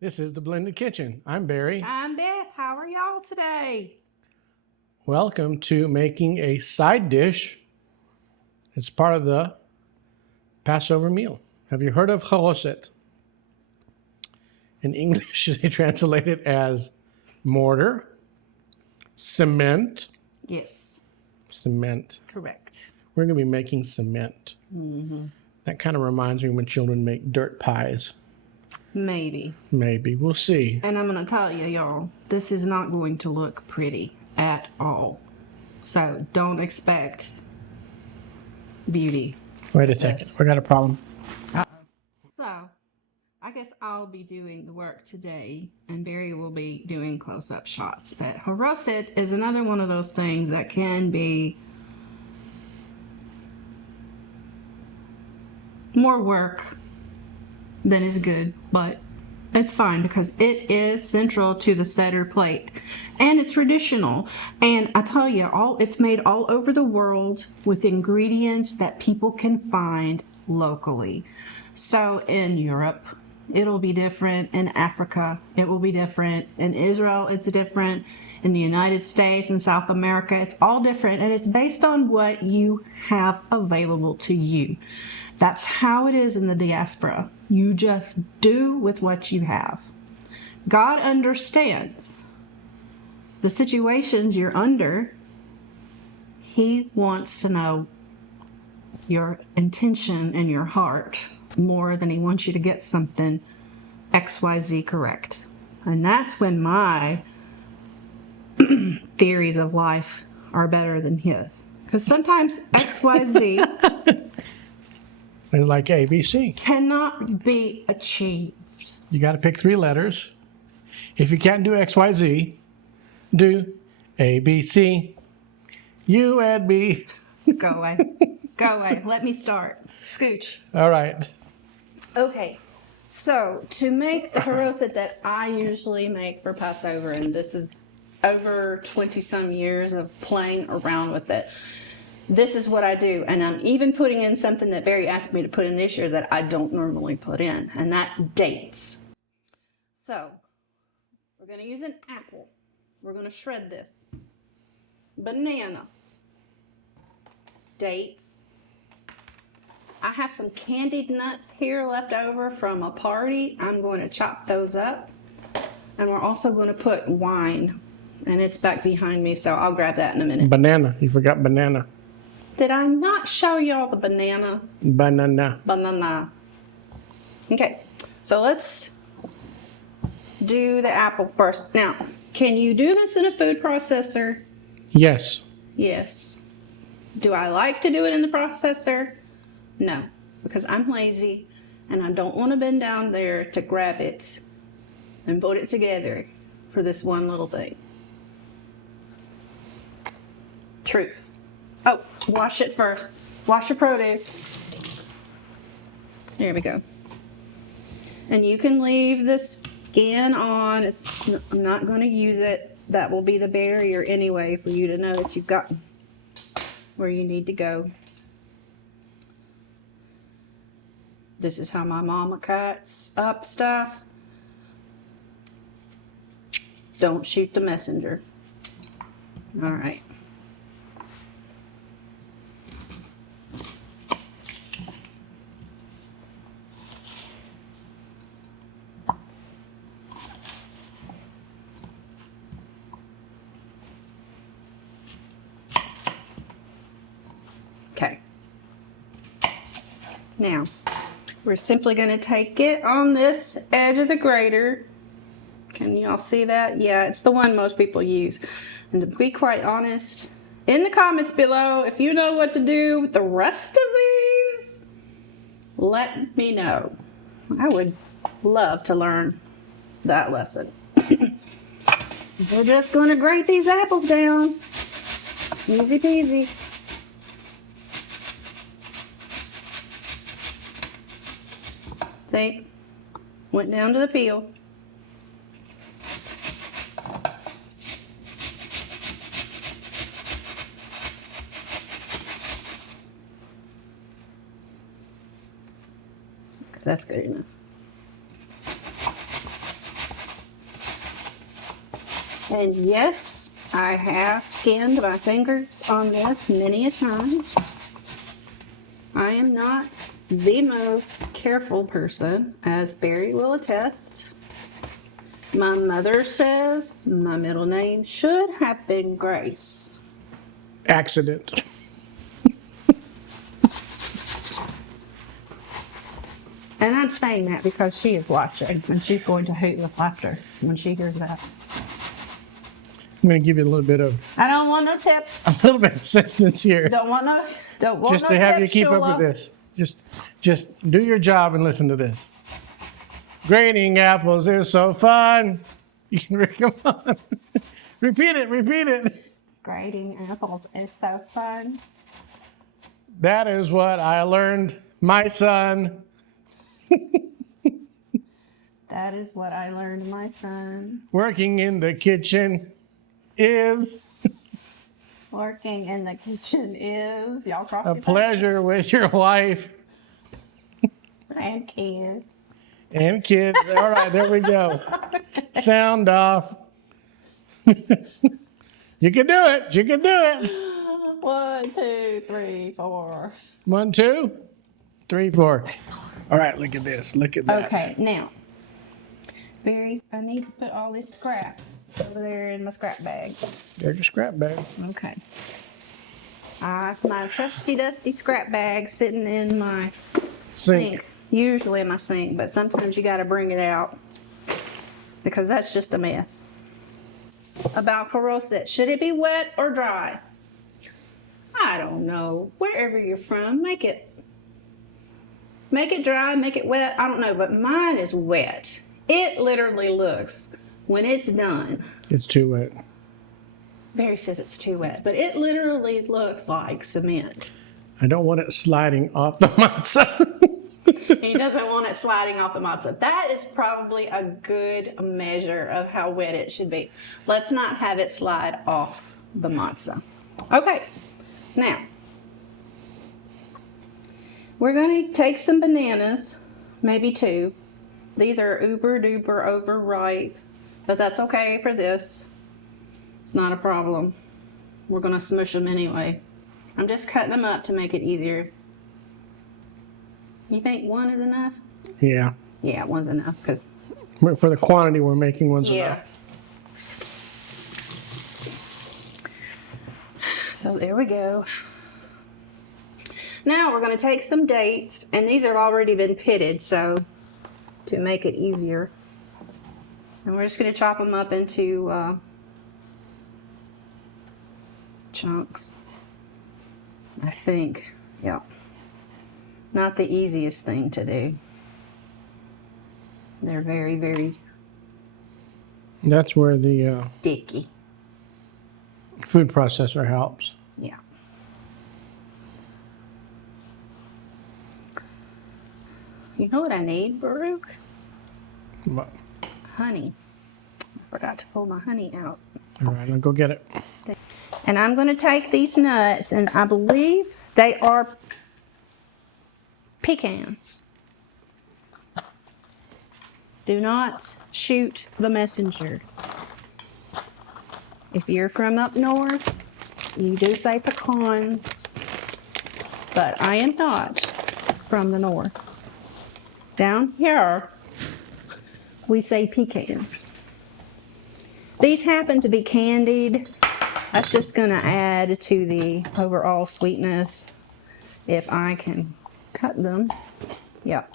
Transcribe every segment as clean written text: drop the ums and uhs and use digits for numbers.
This is the Blended Kitchen. I'm Barry. I'm Beth. How are y'all today? Welcome to making a side dish. It's part of the Passover meal. Have you heard of Haroset? In English, they translate it as mortar, cement. Yes, Cement. correct. We're going to be making cement. Mm-hmm. That kind of reminds me when children make dirt pies. Maybe. Maybe. We'll see. And I'm going to tell you, y'all, this is not going to look pretty at all. So don't expect beauty. Wait a second. We got a problem. So I guess I'll be doing the work today, and Barry will be doing close-up shots. But Haroset is another one of those things that can be more work than is good, but it's fine because it is central to the Seder plate, and it's traditional. And I tell you, it's made all over the world with ingredients that people can find locally. So in Europe, it'll be different. In Africa, it will be different. In Israel, it's different. In the United States and South America, it's all different, and it's based on what you have available to you. That's how it is in the diaspora. You just do with what you have. God understands the situations you're under. He wants to know your intention and your heart more than he wants you to get something XYZ correct. And that's when my theories of life are better than his. Because sometimes XYZ It's like ABC. cannot be achieved. You got to pick 3 letters. If you can't do XYZ, do ABC. You and me. Go away. Go away. Let me start. Scooch. All right. Okay. So to make the haroset that I usually make for Passover, and this is over 20 some years of playing around with it, this is what I do. And I'm even putting in something that Barry asked me to put in this year that I don't normally put in, and that's dates. So we're going to use an apple. We're going to shred this. Banana. Dates. I have some candied nuts here left over from a party. I'm going to chop those up. And we're also going to put wine. And it's back behind me, so I'll grab that in a minute. Banana. You forgot banana. Did I not show y'all the banana? Banana. Banana. Okay, so let's do the apple first. Now, can you do this in a food processor? Yes. Yes. Do I like to do it in the processor? No, because I'm lazy and I don't want to bend down there to grab it and put it together for this one little thing. Truth. Oh, wash it first. Wash your produce. There we go. And you can leave the skin on. I'm not going to use it. That will be the barrier anyway for you to know that you've gotten where you need to go. This is how my mama cuts up stuff. Don't shoot the messenger. All right. Okay. Now, we're simply going to take it on this edge of the grater. Can y'all see that? Yeah, it's the one most people use. And to be quite honest, in the comments below, if you know what to do with the rest of these, let me know. I would love to learn that lesson. We're just going to grate these apples down. Easy peasy. See? Went down to the peel. Okay, that's good enough. And yes, I have skinned my fingers on this many a time. I am not the most careful person, as Barry will attest. My mother says my middle name should have been Grace. Accident. And I'm saying that because she is watching, and she's going to hoot with laughter when she hears that. I'm going to give you a little bit of I don't want no tips. of assistance here, Don't want no just to have tips, you keep Shula. up with this. Just do your job and listen to this. Grading apples is so fun. Come on, repeat it. Grading apples is so fun. That is what I learned, my son. That is what I learned, my son. Working in the kitchen is Working in the kitchen is, y'all cross a your pleasure with your wife fingers. And kids. and kids. All right, there we go. Sound off. You can do it. You can do it. 1, 2, 3, 4. 1, 2, 3, 4. All right, look at this. Look at that. Okay, now, Barry, I need to put all these scraps over there in my scrap bag. There's your scrap bag. Okay. I have my trusty dusty scrap bag sitting in my sink. Usually in my sink, but sometimes you gotta bring it out because that's just a mess. About Haroset, should it be wet or dry? I don't know. Wherever you're from, make it dry, make it wet. I don't know, but mine is wet. It literally looks, when it's done, It's too wet. Barry says it's too wet, but it literally looks like cement. I don't want it sliding off the matzah. He doesn't want it sliding off the matzah. That is probably a good measure of how wet it should be. Let's not have it slide off the matzah. Okay, now we're going to take some bananas, maybe 2. These are uber duper overripe, but that's okay for this. It's not a problem. We're going to smush them anyway. I'm just cutting them up to make it easier. You think 1 is enough? Yeah. Yeah, 1's enough. Cause For the quantity we're making, one's enough. So there we go. Now we're going to take some dates, and these have already been pitted, so to make it easier. And we're just going to chop them up into chunks. I think, yeah. Not the easiest thing to do. They're very, very That's where the sticky. food processor helps. Yeah. You know what I need, Baruch? What? Honey. I forgot to pull my honey out. All right, I'll go get it. And I'm going to take these nuts, and I believe they are pecans. Do not shoot the messenger. If you're from up north, you do say pecans, but I am not from the north. Down here, we say pecans. These happen to be candied. That's just going to add to the overall sweetness if I can cut them. Yep.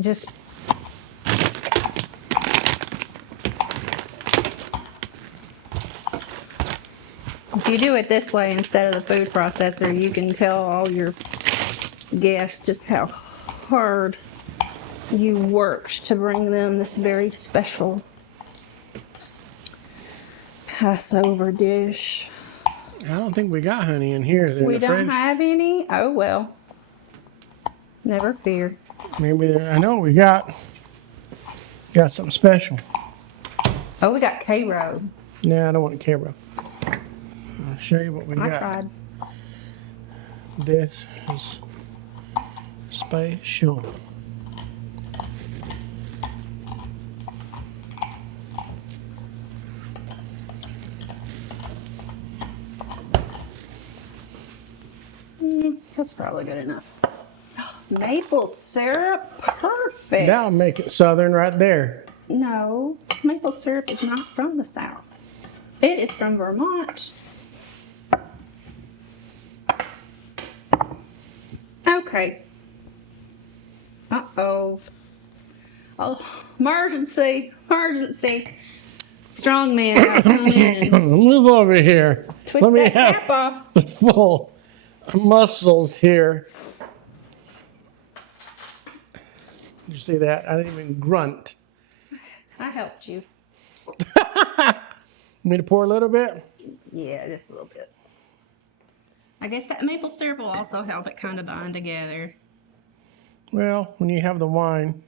Just if you do it this way instead of the food processor, you can tell all your guests just how hard you worked to bring them this very special Passover dish. I don't think we got honey in here. Is it in We the don't fridge? have any? Oh well. Never fear. Maybe I know we got something special. Oh, we got Cairo. Nah, I don't want Cairo. I'll show you what we I got. tried. This is special. That's probably good enough. Maple syrup, perfect. That'll make it southern right there. No, maple syrup is not from the South. It is from Vermont. Okay. Uh-oh. Oh, emergency, emergency. Strong man, come in. Move over here. Twist Let me that have cap off. the full muscles here. Did you see that? I didn't even grunt. I helped you. Me to pour a little bit? Yeah, just a little bit. I guess that maple syrup will also help it kind of bind together. Well, when you have the wine,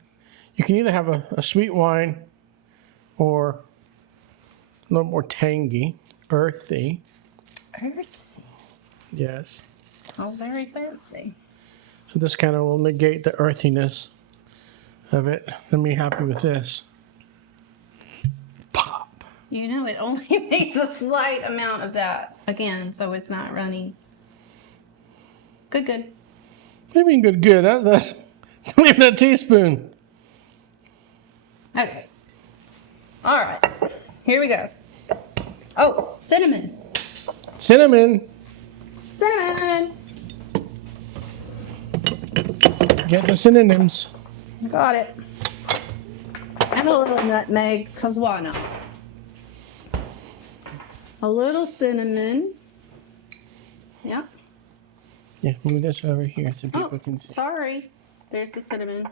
you can either have a sweet wine or a little more tangy, earthy. Earthy. Yes. Oh, very fancy. So this kind of will negate the earthiness of it. I'm happy with this. Pop. You know, it only needs a slight amount of that again, so it's not running. Good, good. What do you mean good, good? That's not even a teaspoon. Okay. All right. Here we go. Oh, cinnamon. Cinnamon. Cinnamon. Get the synonyms. Got it. And a little nutmeg, because why not? A little cinnamon. Yep. Yeah, move this over here so people Oh, can see. sorry. There's the cinnamon.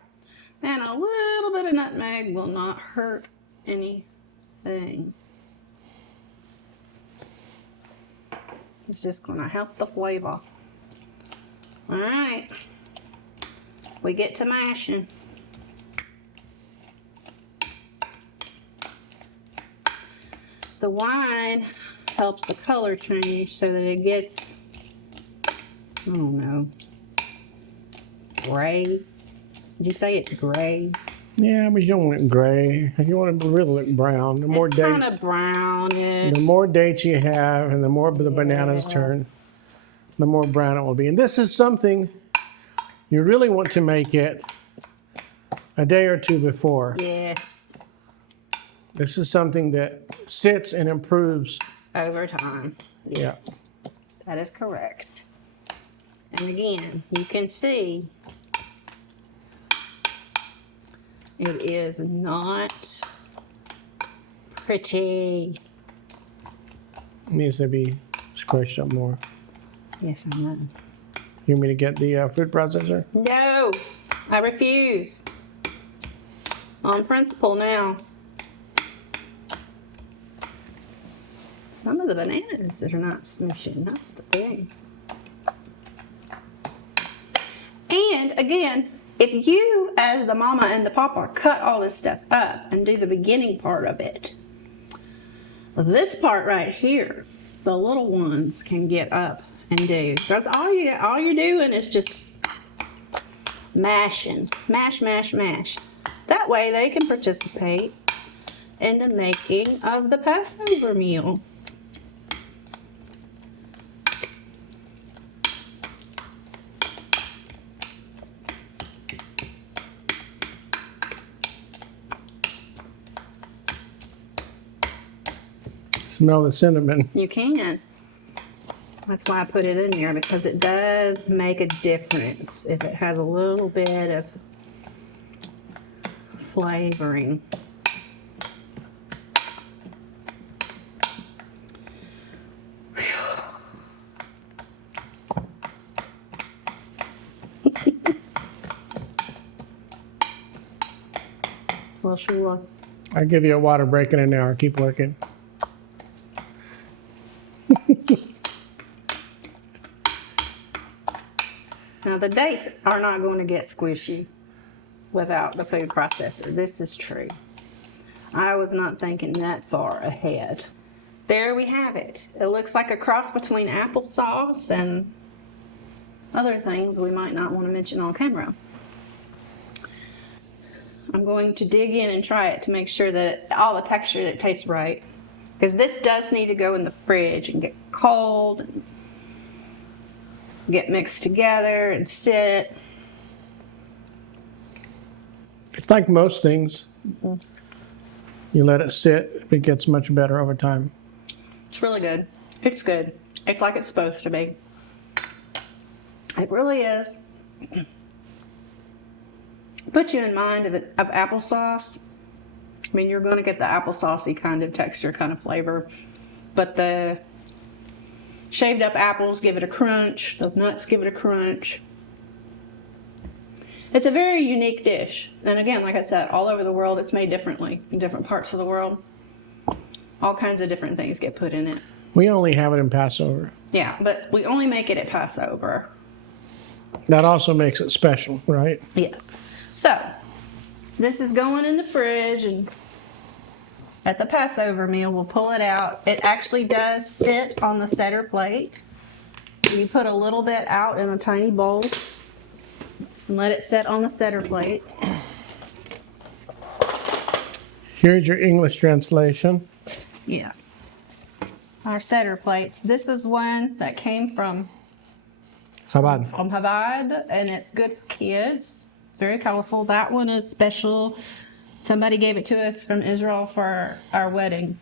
And a little bit of nutmeg will not hurt anything. It's just going to help the flavor. All right. We get to mashing. The wine helps the color change so that it gets, I don't know, gray. Did you say it's gray? Yeah, but you don't want it gray. You want it to really look brown. The more It's kind dates, of brownish. the more dates you have, and the more the bananas turn, the more brown it will be. And this is something you really want to make it a day or two before. Yes, This is something that sits and improves. over time. Yes, that is correct. And again, you can see it is not pretty. It needs to be squished up more. Yes, I know. You want me to get the food processor? No, I refuse. On principle now. Some of the bananas that are not smooshing, that's the thing. And again, if you, as the mama and the papa, cut all this stuff up and do the beginning part of it, this part right here, the little ones can get up and do. That's all you're doing is just mashing, mash, mash, mash. That way they can participate in the making of the Passover meal. Smell the cinnamon. You can. That's why I put it in there, because it does make a difference if it has a little bit of flavoring. Well, Shula. I'll give you a water break in an hour. Keep working. Now the dates are not going to get squishy without the food processor. This is true. I was not thinking that far ahead. There we have it. It looks like a cross between applesauce and other things we might not want to mention on camera. I'm going to dig in and try it to make sure that all the texture, that it tastes right. Because this does need to go in the fridge and get cold. get mixed together and sit. It's like most things. You let it sit, it gets much better over time. It's really good. It's good. It's like it's supposed to be. It really is. Put you in mind of applesauce. I mean, you're going to get the applesaucey kind of texture, kind of flavor. But the shaved up apples give it a crunch. The nuts give it a crunch. It's a very unique dish. And again, like I said, all over the world, it's made differently in different parts of the world. All kinds of different things get put in it. We only have it in Passover. Yeah, but we only make it at Passover. That also makes it special, right? Yes. So, this is going in the fridge, and at the Passover meal, we'll pull it out. It actually does sit on the center plate. So you put a little bit out in a tiny bowl and let it sit on the center plate. Here's your English translation. Yes. Our center plates. This is one that came from Chabad. Chabad, and it's good for kids. Very colorful. That one is special. Somebody gave it to us from Israel for our wedding.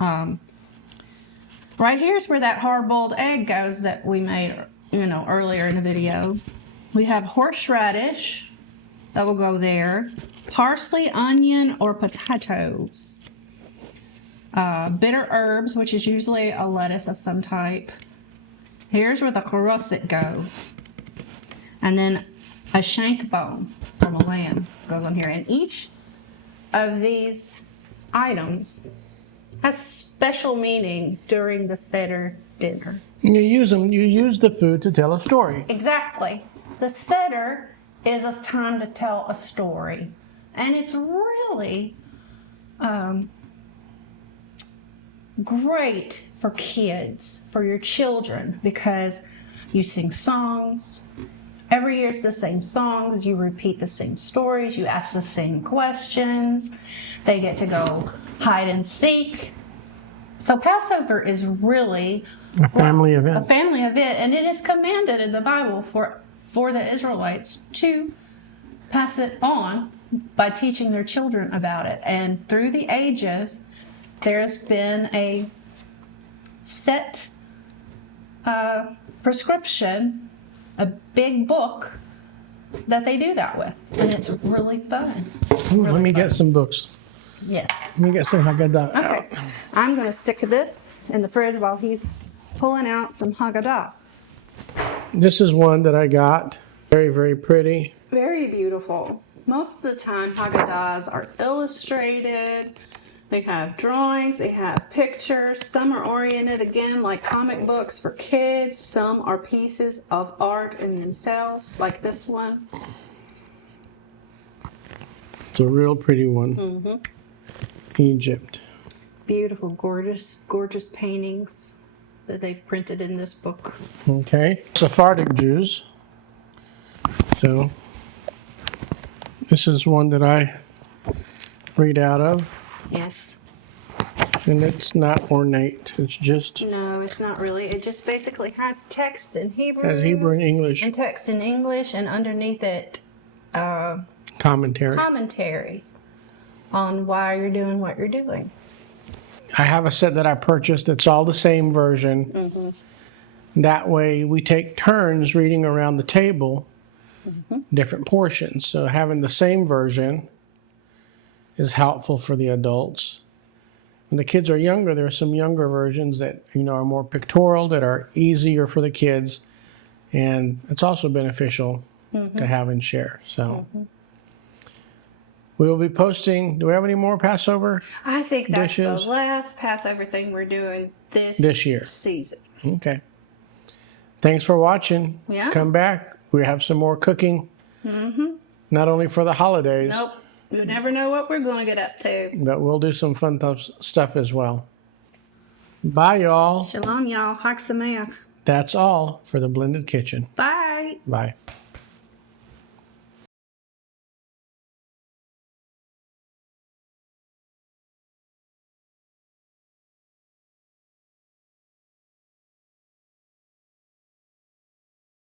Right here's where that hard-boiled egg goes that we made, earlier in the video. We have horseradish that will go there. Parsley, onion, or potatoes. Bitter herbs, which is usually a lettuce of some type. Here's where the Haroset goes. And then a shank bone from a lamb goes on here. And each of these items has special meaning during the Seder dinner. You use the food to tell a story. Exactly. The Seder is a time to tell a story. And it's really great for kids, for your children, because you sing songs. Every year it's the same songs. You repeat the same stories. You ask the same questions. They get to go hide and seek. So Passover is really A family event. A family event, and it is commanded in the Bible for the Israelites to pass it on by teaching their children about it. And through the ages, there's been a set prescription, a big book that they do that with, and it's really fun. Ooh, let me get some books. Yes. Let me get some Haggadah Okay. out. I'm going to stick this in the fridge while he's pulling out some Haggadah. This is one that I got. Very, very pretty. Very beautiful. Most of the time, Haggadahs are illustrated. They have drawings, they have pictures. Some are oriented, again, like comic books for kids. Some are pieces of art in themselves, like this one. It's a real pretty one. Egypt. Beautiful, gorgeous, gorgeous paintings that they've printed in this book. Okay. Sephardic Jews. So, this is one that I read out of. Yes. And it's not ornate. It's just No, it's not really. It just basically has text in Hebrew. has Hebrew and English And text in English, and underneath it, commentary. on why you're doing what you're doing. I have a set that I purchased. It's all the same version. That way we take turns reading around the table, different portions. So having the same version is helpful for the adults. When the kids are younger, there are some younger versions that are more pictorial, that are easier for the kids, and it's also beneficial to have and share. So we will be posting. Do we have any more Passover? I think that's Dishes. the last Passover thing we're doing This year. season. Okay. Thanks for watching. Yeah. Come back. We have some more cooking. Not only for the holidays, Nope. You never know what we're going to get up to. but we'll do some fun stuff as well. Bye, y'all. Shalom, y'all. Chag Sameach. That's all for the Blended Kitchen. Bye. Bye.